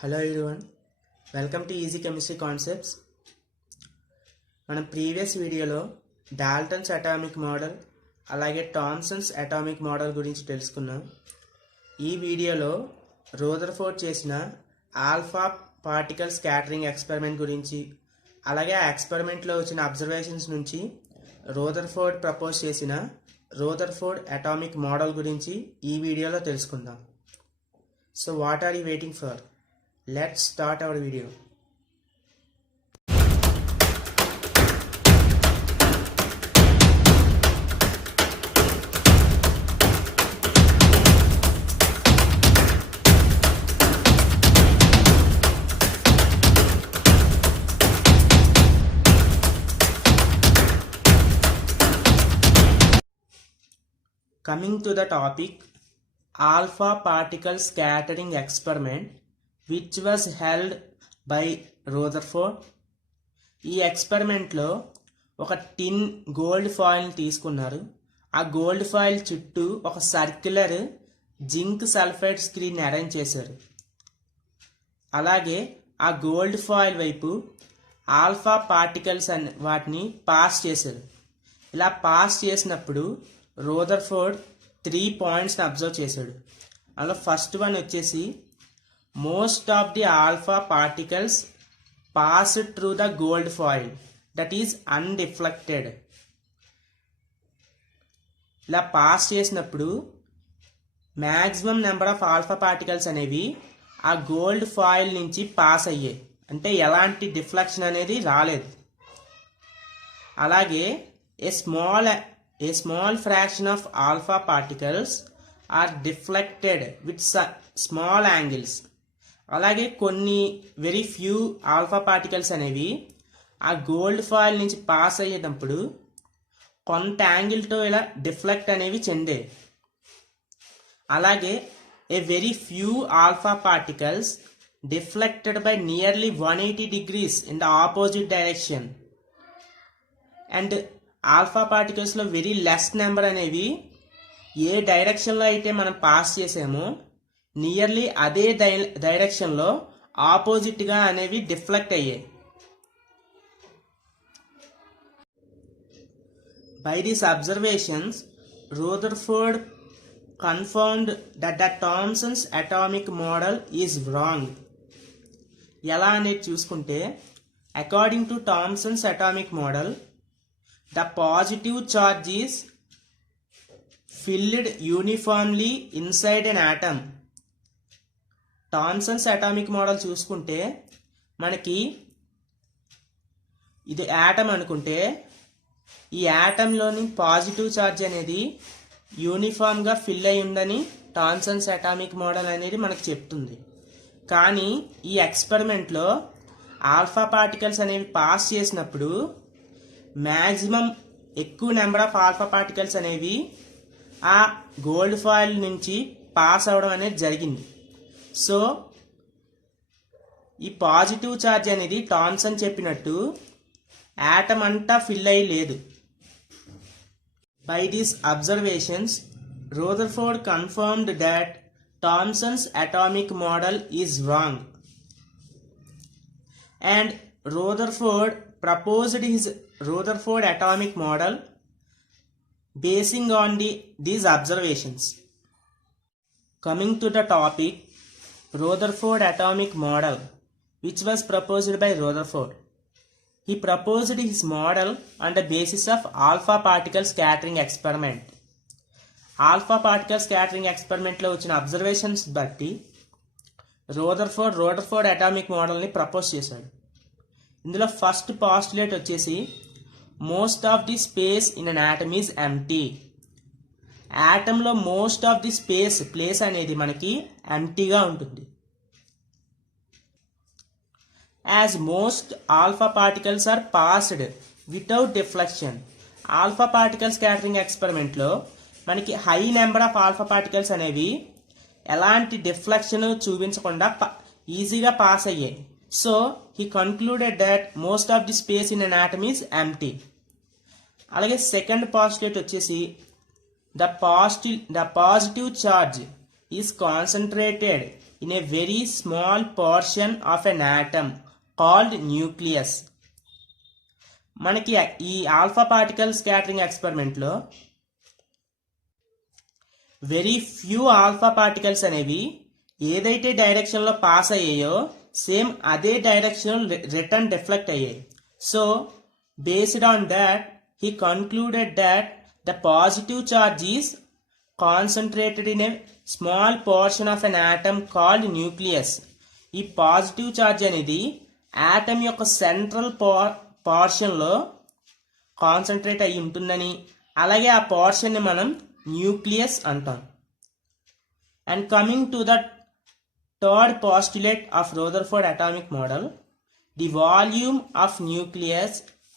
Hello everyone, welcome to Easy Chemistry Concepts. మనం previous వీడియోలో Dalton's atomic model అలాగే Thomsons atomic model గురించి తెలుసుకున్నాం. ఈ వీడియోలో రదర్ఫోర్డ్ చేసిన ఆల్ఫా పార్టికల్ స్కాటరింగ్ ఎక్స్పెరిమెంట్ గురించి అలాగే ఆ ఎక్స్పెరిమెంట్లో వచ్చిన అబ్జర్వేషన్స్ నుంచి రదర్ఫోర్డ్ ప్రపోజ్ చేసిన రదర్ఫోర్డ్ అటామిక్ మోడల్ గురించి ఈ వీడియోలో తెలుసుకుందాం. So what are you waiting for? Let's start our video. Coming to the topic, alpha particle scattering experiment which was held by Rutherford. ఈ ఎక్స్పెరిమెంట్లో ఒక టిన్ గోల్డ్ ఫాయిల్ని తీసుకున్నారు. ఆ గోల్డ్ ఫాయిల్ చుట్టూ ఒక circular zinc sulphide screen arrange చేశారు. అలాగే ఆ gold foil వైపు ఆల్ఫా పార్టికల్స్ అని వాటిని పాస్ చేశారు. ఇలా పాస్ చేసినప్పుడు రదర్ఫోర్డ్ 3 పాయింట్స్ని అబ్జర్వ్ చేశాడు. అలా ఫస్ట్ వన్ వచ్చేసి most of the alpha particles passed through the gold foil, that is undeflected. ఇలా పాస్ చేసినప్పుడు maximum number of alpha particles అనేవి ఆ గోల్డ్ ఫాయిల్ నుంచి పాస్ అయ్యాయి, అంటే ఎలాంటి డిఫ్లెక్షన్ అనేది రాలేదు. అలాగే a small fraction of alpha particles are deflected with small angles. అలాగే కొన్ని వెరీ ఫ్యూ ఆల్ఫా పార్టికల్స్ అనేవి ఆ గోల్డ్ ఫాయిల్ నుంచి పాస్ అయ్యేటప్పుడు కొంత యాంగిల్తో ఇలా డిఫ్లెక్ట్ అనేవి చెందే. అలాగే a very few alpha particles deflected by nearly 180 degrees in the opposite direction. And alpha పార్టికల్స్లో వెరీ లెస్ నెంబర్ అనేవి ఏ డైరెక్షన్లో అయితే మనం పాస్ చేసామో నియర్లీ అదే డైరెక్షన్లో ఆపోజిట్గా అనేవి డిఫ్లెక్ట్ అయ్యాయి. By these observations Rutherford confirmed that the Thomson's atomic model is wrong. ఎలా అనేది చూసుకుంటే, according to Thomson's atomic model the positive charge is filled uniformly inside an atom. Thomson's atomic model చూసుకుంటే మనకి ఇది యాటమ్ అనుకుంటే ఈ యాటంలోని positive charge అనేది యూనిఫామ్గా fill అయి ఉందని థామ్సన్స్ అటామిక్ మోడల్ అనేది మనకు చెప్తుంది. కానీ ఈ ఎక్స్పెరిమెంట్లో ఆల్ఫా పార్టికల్స్ అనేవి పాస్ చేసినప్పుడు మ్యాక్సిమం ఎక్కువ నెంబర్ ఆఫ్ ఆల్ఫా పార్టికల్స్ అనేవి ఆ గోల్డ్ ఫాయిల్ నుంచి పాస్ అవడం అనేది జరిగింది. సో ఈ పాజిటివ్ ఛార్జ్ అనేది థామ్సన్ చెప్పినట్టు యాటమ్ అంతా ఫిల్ అయ్యి లేదు. By these observations Rutherford confirmed that Thomson's atomic model is wrong and Rutherford proposed his Rutherford atomic model basing on these observations. Coming to the topic, Rutherford atomic model which was proposed by Rutherford. He proposed his model on the basis of alpha particle scattering experiment. Alpha particle scattering experiment లో వచ్చిన observations బట్టి రదర్ఫోర్డ్ atomic మోడల్ని propose చేశాడు. ఇందులో first postulate వచ్చేసి most of the space in an atom is empty. యాటంలో most of the place అనేది మనకి ఎంటీగా ఉంటుంది. As most alpha particles are passed without deflection. Alpha particle scattering ఎక్స్పెరిమెంట్లో మనకి high number of alpha particles అనేవి ఎలాంటి డిఫ్లెక్షన్ చూపించకుండా ఈజీగా పాస్ అయ్యాయి. So he concluded that most of the space in an atom is empty. అలాగే second postulate వచ్చేసి the positive charge is concentrated in a very small portion of an atom called nucleus. మనకి ఈ alpha particle scattering ఎక్స్పెరిమెంట్లో very few alpha particles అనేవి ఏదైతే డైరెక్షన్లో pass అయ్యాయో same అదే డైరెక్షన్ రిటర్న్ డిఫ్లెక్ట్ అయ్యాయి. So based on that he concluded that the positive charge is concentrated in a small portion of an atom called nucleus. ఈ positive charge అనేది atom యొక్క central పోర్షన్లో concentrate అయి ఉంటుందని, అలాగే ఆ పోర్షన్ని మనం న్యూక్లియస్ అంటాం. And coming to the third postulate of Rutherford atomic model, the volume of nucleus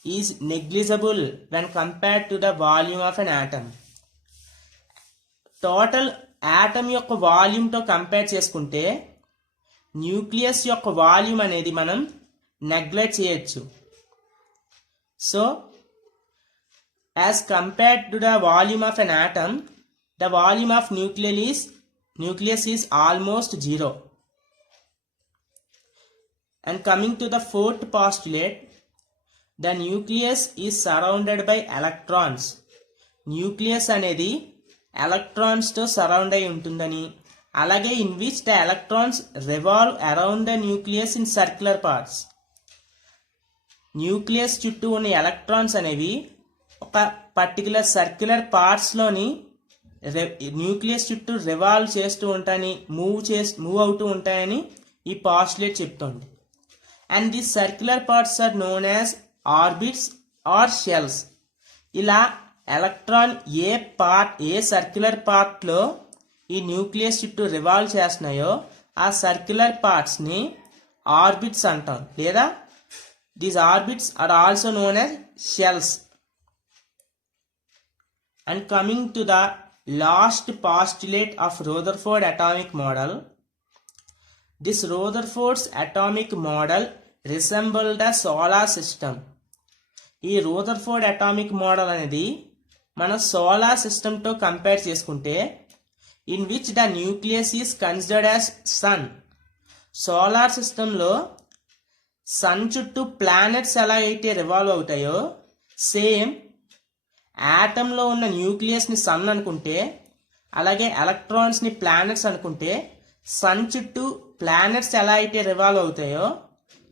is negligible when compared to the volume of an atom. Total atom యొక్క వాల్యూమ్తో compare చేసుకుంటే nucleus యొక్క volume అనేది మనం నెగ్లెక్ట్ చేయొచ్చు. So as compared to the volume of an atom, the volume of nucleus is almost zero. And coming to the fourth postulate, the nucleus is surrounded by electrons. Nucleus అనేది ఎలక్ట్రాన్స్తో surround అయి ఉంటుందని, అలాగే in which the electrons revolve around the nucleus in circular paths. Nucleus చుట్టూ ఉన్న electrons అనేవి ఒక particular circular పార్ట్స్లోని న్యూక్లియస్ చుట్టూ రివాల్వ్ చేస్తూ ఉంటాయని, మూవ్ అవుతూ ఉంటాయని ఈ పాస్టులేట్ చెప్తోంది. And the circular paths are known as orbits or shells. ఇలా ఎలక్ట్రాన్ ఏ సర్క్యులర్ పార్ట్లో ఈ న్యూక్లియస్ చుట్టూ రివాల్వ్ చేస్తున్నాయో ఆ సర్క్యులర్ పార్ట్స్ని ఆర్బిట్స్ అంటాం, లేదా these orbits are also known as shells. And coming to the last postulate of Rutherford atomic model, this Rutherford's atomic model resembled the solar system. ఈ Rutherford atomic model అనేది మన solar సిస్టమ్తో compare చేసుకుంటే in which the nucleus is considered as sun. Solar సిస్టంలో sun చుట్టూ planets ఎలా అయితే revolve అవుతాయో సేమ్ ఆటంలో ఉన్న న్యూక్లియస్ని సన్ అనుకుంటే, అలాగే ఎలక్ట్రాన్స్ని ప్లానెట్స్ అనుకుంటే, సన్ చుట్టూ ప్లానెట్స్ ఎలా అయితే రివాల్వ్ అవుతాయో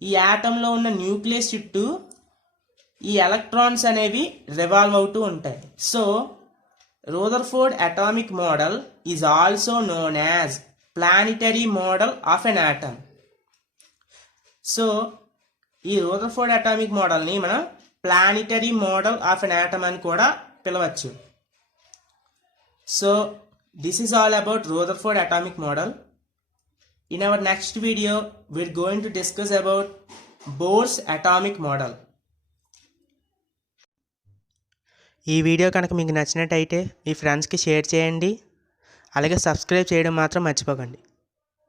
ఈ ఆటంలో ఉన్న న్యూక్లియస్ చుట్టూ ఈ ఎలక్ట్రాన్స్ అనేవి రివాల్వ్ అవుతూ ఉంటాయి. So Rutherford atomic model is also known as planetary model of N atom. So ఈ రూదర్ఫోర్డ్ అటామిక్ మోడల్ని మనం planetary model of N atom అని కూడా పిలవచ్చు. So this is all about Rutherford atomic model. In our next video, we're going to discuss about Bohr's atomic model. ఈ video కనుక మీకు నచ్చినట్టయితే మీ ఫ్రెండ్స్కి షేర్ చేయండి, అలాగే సబ్స్క్రైబ్ చేయడం మాత్రం మర్చిపోకండి.